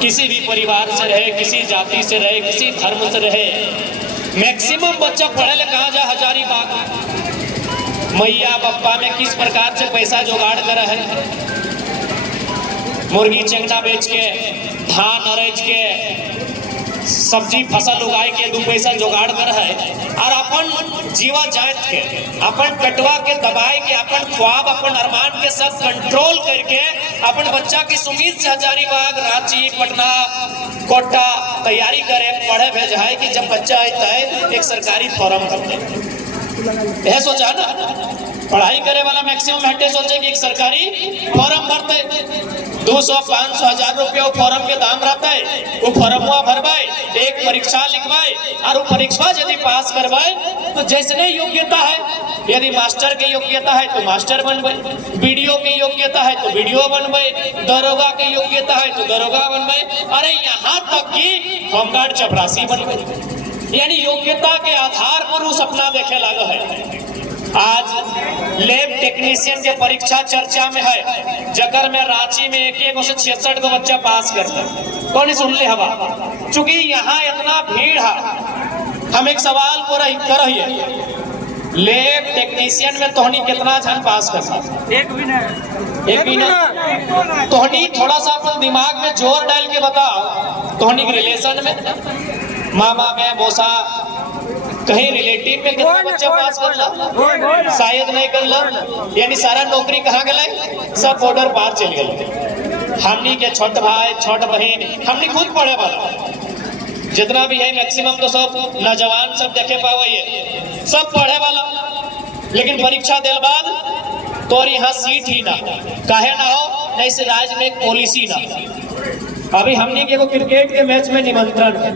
किसी भी परिवार से रहे, किसी जाति से रहे, किसी धर्म से रहे, मैक्सिमम बच्चा पढ़े ले कहाँ जा हजारीबाग। मैया बप्पा में किस प्रकार से पैसा जुगाड़ कर है, मुर्गी चंगना बेच के, धान अरज के, सब्जी फसल उगाए के 2 पैसा जुगाड़ कर है, और अपन जीवा जात के, अपन पेटवा के दबाए के, अपन ख्वाब अपन अरमान के सब कंट्रोल करके अपन बच्चा की सुमीत से हजारीबाग, रांची, पटना, कोटा तैयारी करे, पढ़े भेज है कि जब बच्चा आता है एक सरकारी फॉर्म भरते। यह सोचा ना, पढ़ाई करे वाला मैक्सिमम हटे सोचे कि एक सरकारी फॉर्म भरते, 200-500 हजार रुपया वो फॉर्म के दाम रहता है। वो फॉर्मवा भरवाए, एक परीक्षा लिखवाए, और वो परीक्षा यदि पास करवाए तो जैसने योग्यता है, यदि मास्टर की योग्यता है तो मास्टर बनवाए, बीडीओ की योग्यता है तो बीडीओ बनवाए, दरोगा की योग्यता है तो दरोगा बनवाए, अरे यहाँ तक कि होमगार्ड चपरासी बनवाए। यानी योग्यता के आधार पर वो सपना देखे लगा है। आज लैब टेक्नीशियन के परीक्षा चर्चा में है, जकर में रांची में 166 को बच्चा पास करता है। कौन सुन ले हवा? चूंकि यहाँ इतना भीड़ है, हम एक सवाल को कर रही है, लैब टेक्नीशियन में तोहनी कितना जन पास करता? एक भी नहीं। तोहनी थोड़ा सा अपने दिमाग में जोर डाल के बताओ, तोहनी के रिलेशन में, मामा में, मौसा, कहीं रिलेटिव में कितना बच्चा पास कर ला? शायद नहीं कर ला। यानी सारा नौकरी कहाँ गए? सब बॉर्डर पार चल गए। हमनी के छोट भाई, छोट बहन, हमनी खुद पढ़े वाला जितना भी है मैक्सिमम तो सब नौजवान सब देखे पावे, सब पढ़े वाला, लेकिन परीक्षा देने बाद तो यहाँ सीट ही ना, काहे ना हो, नहीं से राज्य में एक पॉलिसी ना। अभी हमनी के वो क्रिकेट के मैच में निमंत्रण है,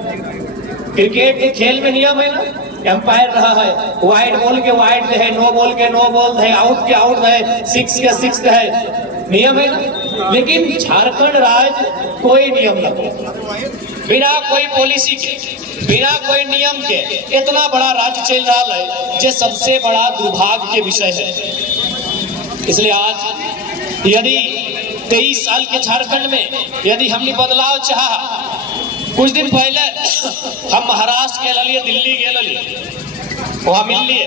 क्रिकेट के खेल में नियम है ना, एम्पायर रहा है, वाइड बॉल के वाइड है, नो बॉल के नो बॉल है, आउट के आउट है, सिक्स के सिक्स है, नियम है ना। लेकिन झारखंड राज्य कोई नियम नहीं, बिना कोई पॉलिसी के, बिना कोई नियम के इतना बड़ा राज्य चल रहा है, जो सबसे बड़ा दुर्भाग्य के विषय है। इसलिए आज यदि 23 साल के झारखंड में यदि हमने बदलाव चाहा, कुछ दिन पहले हम महाराष्ट्र के लिए दिल्ली के लिए वहाँ मिल लिए,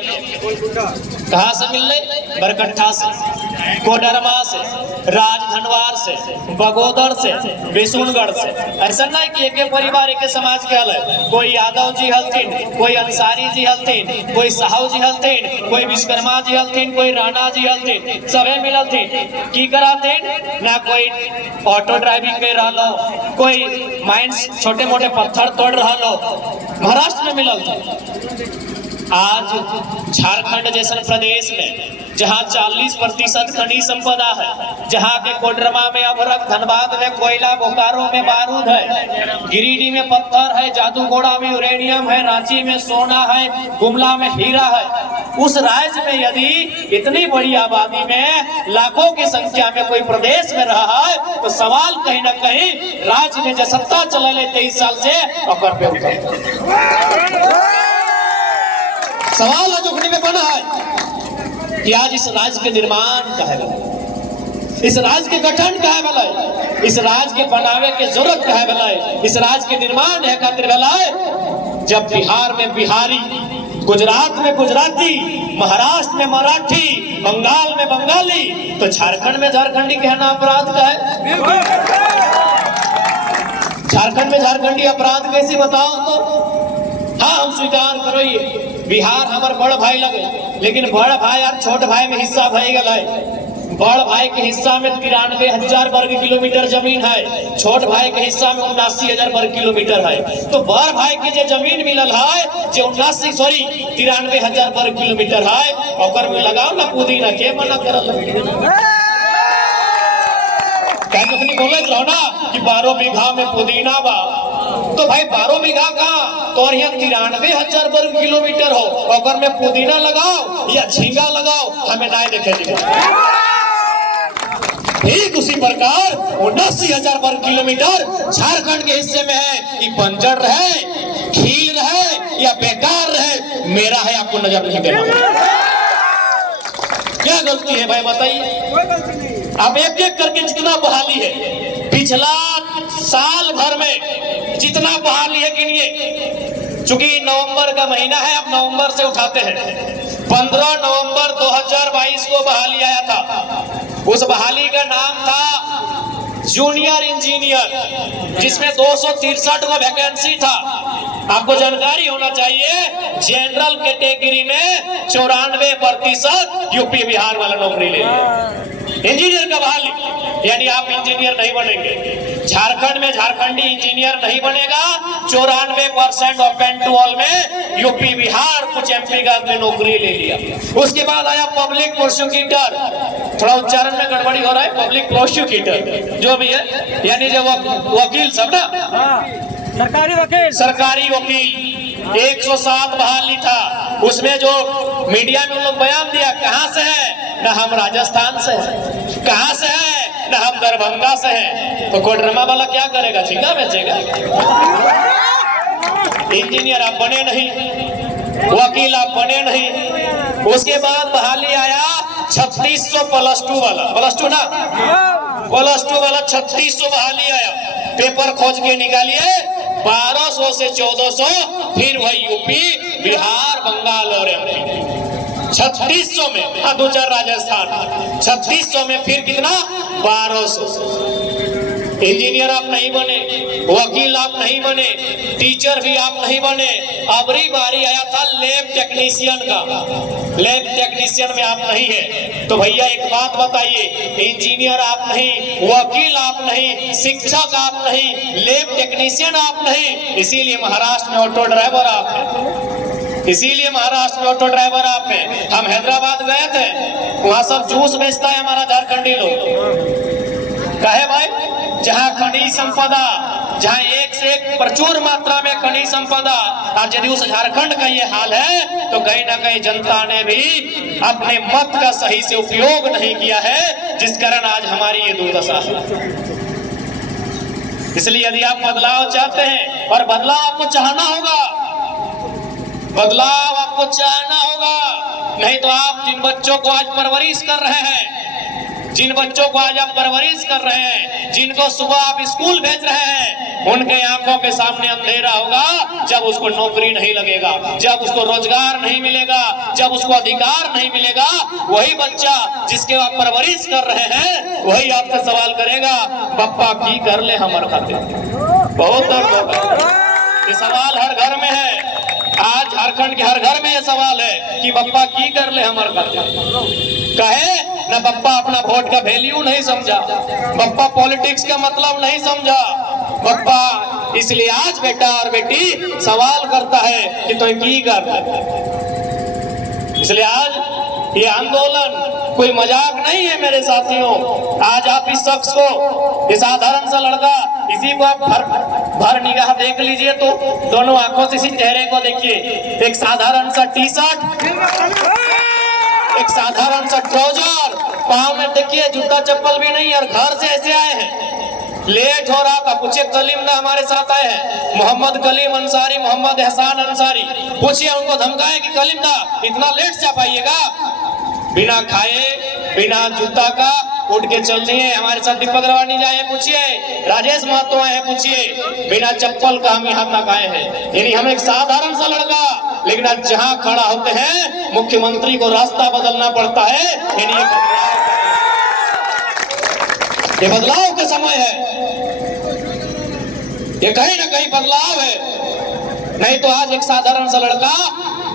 कहाँ से मिल रहे? बरकट्ठा से, कोडरमा से, राजधनवार से, बगोदर से, विशुनगढ़ से। ऐसा नहीं कि एक परिवार एक समाज के हल है, कोई यादव जी हलथिन, कोई अंसारी जी हलथिन, कोई साहू जी हलथिन, कोई विश्वकर्मा जी हलथिन, कोई राणा जी हलथिन, सबे मिलल थी की कराथिन ना, कोई ऑटो ड्राइविंग कर रहा, कोई माइंस छोटे मोटे पत्थर तोड़ रहा, महाराष्ट्र में मिलल था। आज झारखंड जैसे प्रदेश में जहाँ 40% खनिज संपदा है, जहाँ के कोडरमा में अभरक, धनबाद में कोयला, बोकारो में बारूद है, गिरिडीह में पत्थर है, जादूगोड़ा में यूरेनियम है, रांची में सोना है, गुमला में हीरा है, उस राज्य में यदि इतनी बड़ी आबादी में लाखों की संख्या में कोई प्रदेश में रहा है, तो सवाल कहीं ना कहीं राज्य में जो सत्ता चला 23 साल से और पे उठा। सवाल आज उठने में बना है कि आज इस राज्य के निर्माण का है, इस राज्य के गठन का है भला, इस राज्य के बनावे के जरूरत का है भला, इस राज्य के निर्माण है खातिर भला। जब बिहार में बिहारी, गुजरात में गुजराती, महाराष्ट्र में मराठी, बंगाल में बंगाली, तो झारखंड में झारखंडी कहना अपराध का है। झारखंड में झारखंडी अपराध कैसे बताओ तो? हाँ, हम स्वीकार करो, ये बिहार हमारे बड़ भाई लगे, लेकिन बड़ भाई और छोट भाई में हिस्सा भय गल है। बड़ भाई के हिस्सा में 93,000 वर्ग किलोमीटर जमीन है, छोट भाई के हिस्सा में 79,000 वर्ग किलोमीटर है। तो बड़ भाई की जो जमीन मिलल है, जो 93,000 वर्ग किलोमीटर है, और में लगाओ ना पुदीना, के मना करल बोले रहो ना कि 12 बीघा में पुदीना बा, तो भाई 12 बीघा का तो यहाँ 93,000 वर्ग किलोमीटर हो, और में पुदीना लगाओ या झींगा लगाओ, हमें नहीं देखे ठीक उसी प्रकार 79,000 वर्ग किलोमीटर झारखंड के हिस्से में है। ये बंजर रहे, खील रहे या बेकार रहे, मेरा है, आपको नजर नहीं देना। क्या गलती है भाई बताइए? अब एक एक करके जितना बहाली है, पिछला साल भर में जितना बहाली है गिनिए, चूंकि नवंबर का महीना है, अब नवंबर से उठाते हैं। 15 नवंबर 2022 को बहाली आया था। उस बहाली का नाम था जूनियर इंजीनियर, जिसमें 263 का वैकेंसी था। आपको जानकारी होना चाहिए, जनरल कैटेगरी में 94% यूपी बिहार वाला नौकरी ले लिया। इंजीनियर का बहाली, यानी आप इंजीनियर नहीं बनेंगे। झारखंड में झारखंडी इंजीनियर नहीं बनेगा। 94% ओपन टू ऑल में यूपी बिहार कुछ एमपी का में नौकरी ले लिया। उसके बाद आया पब्लिक प्रोसिक्यूटर, थोड़ा उच्चारण में गड़बड़ी हो रहा है, पब्लिक प्रोसिक्यूटर जो भी है, यानी जो वकील सब ना, सरकारी वकील 107 बहाली था। उसमें जो मीडिया में लोग बयान दिया, कहां से है, ना हम राजस्थान से है, कहां से है, ना हम दरभंगा से है। तो कोडरमा वाला क्या करेगा, झींगा बेचेगा। इंजीनियर आप बने नहीं, वकील आप बने नहीं। उसके बाद बहाली आया 3600 +2 वाला, +2 ना, +2 वाला 3600 बहाली आया। पेपर खोज के निकालिए, 1200 से 1400, फिर वही यूपी बिहार बंगाल और एमपी। 3600 में, हाँ 2-4 राजस्थान, 3600 में फिर कितना, 1200। इंजीनियर आप नहीं बने, वकील आप नहीं बने, टीचर भी आप नहीं बने। अबरी बारी आया था लैब टेक्नीशियन का। लैब टेक्नीशियन में आप नहीं है, तो भैया एक बात बताइए, इंजीनियर आप नहीं, वकील आप नहीं, शिक्षक आप नहीं, लैब टेक्नीशियन आप नहीं, इसीलिए महाराष्ट्र में ऑटो ड्राइवर आप हैं। इसीलिए महाराष्ट्र में ऑटो ड्राइवर आप हैं। हम हैदराबाद गए थे, वहां सब जूस बेचता है हमारा झारखंडी लोग। कहे भाई, जहाँ खनिज संपदा, जहाँ एक से एक प्रचुर मात्रा में खनिज संपदा, और यदि उस झारखंड का ये हाल है, तो कहीं ना कहीं जनता ने भी अपने मत का सही से उपयोग नहीं किया है, जिस कारण आज हमारी ये दुर्दशा है। इसलिए यदि आप बदलाव चाहते हैं, और बदलाव आपको चाहना होगा, बदलाव आपको चाहना होगा, नहीं तो आप जिन बच्चों को आज परवरिश कर रहे हैं, जिन बच्चों को आज आप परवरिश कर रहे हैं, जिनको सुबह आप स्कूल भेज रहे हैं, उनके आंखों के सामने अंधेरा होगा जब उसको नौकरी नहीं लगेगा, जब उसको रोजगार नहीं मिलेगा, जब उसको अधिकार नहीं मिलेगा। वही बच्चा जिसके आप परवरिश कर रहे हैं, वही आपसे सवाल करेगा, पप्पा की कर ले हमारे खातिर। बहुत दर्द होगा। ये सवाल हर घर में है। आज झारखंड के हर घर में ये सवाल है कि पप्पा की कर ले हमारे खातिर। कहे ना, पप्पा अपना वोट का वैल्यू नहीं समझा, पप्पा पॉलिटिक्स का मतलब नहीं समझा, पप्पा इसलिए आज बेटा और बेटी सवाल करता है कि तो की कर। इसलिए आज ये आंदोलन कोई मजाक नहीं है मेरे साथियों। आज आप इस शख्स को, ये साधारण सा लड़का, इसी को आप भर निगाह देख लीजिए, तो दोनों आंखों से इसी चेहरे को देखिए। एक साधारण सा टी शर्ट, एक साधारण सा ट्राउजर, पाँव में देखिए जूता चप्पल भी नहीं, और घर से ऐसे आए हैं। लेट हो रहा था, पूछिए कलीम ना हमारे साथ आए हैं, मोहम्मद कलीम अंसारी, मोहम्मद एहसान अंसारी, पूछिए उनको धमकाए कि कलीम दा इतना लेट जा पाइएगा। बिना खाए, बिना जूता का उठ के चल दिए। हमारे साथ दीपक रवानी जाए, पूछिए राजेश महतो आए, पूछिए बिना चप्पल का हम यहाँ तक आए हैं। यानी हम एक साधारण सा लड़का, लेकिन आज जहाँ खड़ा होते हैं मुख्यमंत्री को रास्ता बदलना पड़ता है। यानी ये बदलाव का समय है, ये कहीं ना कहीं बदलाव है। नहीं तो आज एक साधारण सा लड़का,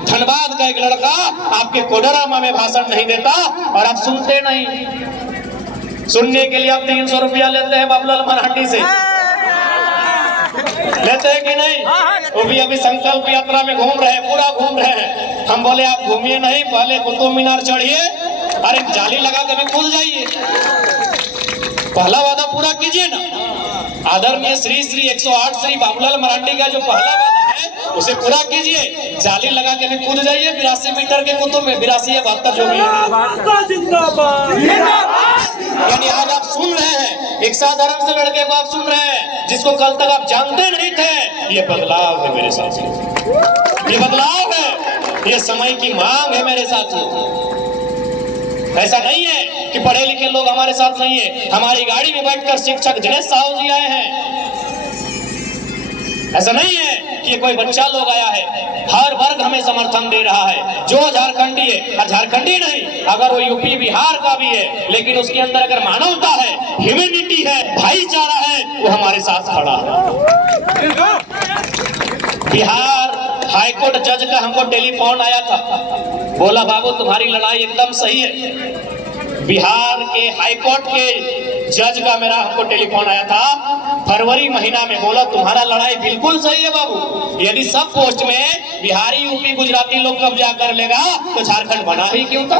धनबाद का एक लड़का आपके कोडरमा में भाषण नहीं देता, और आप सुनते नहीं। सुनने के लिए आप 300 रुपया लेते हैं बाबूलाल मराठी से, लेते हैं कि नहीं? वो भी अभी संकल्प यात्रा में घूम रहे हैं, पूरा घूम रहे हैं। हम बोले आप घूमिए नहीं, पहले कुतुब मीनार चढ़िए, अरे जाली लगा के भी कूद जाइए, पहला वादा पूरा कीजिए ना। आदरणीय श्री श्री 108 श्री बाबूलाल मराठी का जो पहला वादा है उसे पूरा कीजिए, जाली लगा के भी कूद जाइए 82 मीटर के कुतुब में, 82 या 72 जो भी है। यानी आज आप सुन रहे हैं, एक साधारण से लड़के को आप सुन रहे हैं, जिसको कल तक आप जानते नहीं थे। ये बदलाव है मेरे साथियों, ये बदलाव है, ये समय की मांग है मेरे साथियों। ऐसा नहीं है कि पढ़े लिखे लोग हमारे साथ नहीं है। हमारी गाड़ी में बैठकर शिक्षक दिनेश साहू जी आए हैं, ऐसा नहीं है कि कोई बच्चा लोग आया है, हर वर्ग हमें समर्थन दे रहा है। जो झारखंडी है, और झारखंडी नहीं, अगर वो यूपी बिहार का भी है, लेकिन उसके अंदर अगर मानवता है, ह्यूमैनिटी है, भाईचारा है, वो हमारे साथ खड़ा है। बिहार हाईकोर्ट जज का हमको टेलीफोन आया था, बोला बाबू तुम्हारी लड़ाई एकदम सही है। बिहार के हाईकोर्ट के जज का मेरा हमको टेलीफोन आया था फरवरी महीना में, बोला तुम्हारा लड़ाई बिल्कुल सही है बाबू, यदि सब पोस्ट में बिहारी यूपी गुजराती लोग कब्जा कर लेगा तो झारखंड बना ही क्यों था?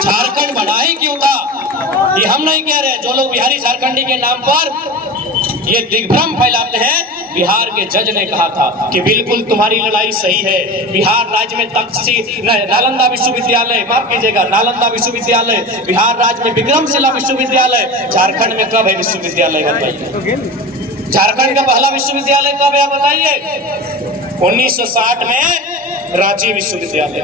झारखंड बना ही क्यों था? ये हम नहीं कह रहे, जो लोग बिहारी झारखंडी के नाम पर ये दिग्भ्रम फैलाते हैं, बिहार के जज ने कहा था कि बिल्कुल तुम्हारी लड़ाई सही है। बिहार राज्य में नालंदा विश्वविद्यालय, माफ कीजिएगा, नालंदा विश्वविद्यालय, बिहार राज्य में विक्रमशिला विश्वविद्यालय, झारखंड में कब है विश्वविद्यालय बताइए? झारखंड का पहला विश्वविद्यालय कब है बताइए? 1960 में रांची विश्वविद्यालय।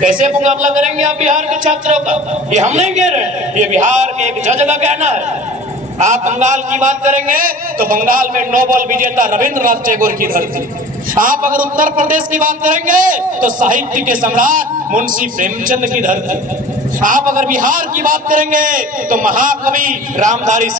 कैसे मुकाबला करेंगे आप बिहार के छात्रों का? ये हम नहीं कह रहे, ये बिहार के एक जज का कहना है। आप बंगाल की बात करेंगे तो बंगाल में नोबेल विजेता रविंद्रनाथ टैगोर की धरती। आप अगर उत्तर प्रदेश की बात करेंगे तो साहित्य के सम्राट मुंशी प्रेमचंद की धरती। आप अगर बिहार की बात करेंगे तो महाकवि रामधारी